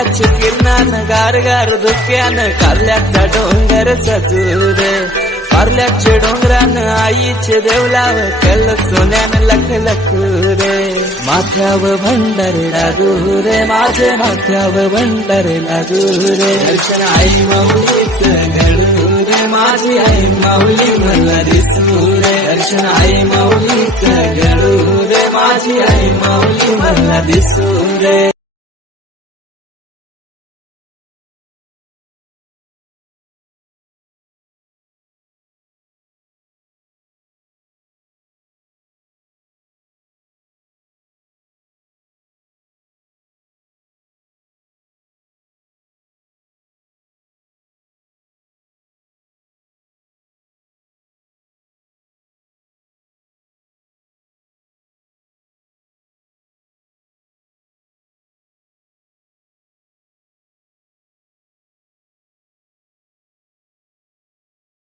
सूर्याच्या किरणानं गारगार धुक्यानं कारल्याचा डोंगर सजूर कारल्याच्या डोंगरानं आईचे देवलाव केलं सोन्यानं लख लखूर माथ्यावर भंडारे लागू रे माझे माथ्यावर भंडारे लागू रे दर्शन आई माऊलीचं घडू रे माझी आई माऊली मला दिसू रे दर्शन आई माऊलीचं घडू रे माझी आई माऊली मला दिसू रे।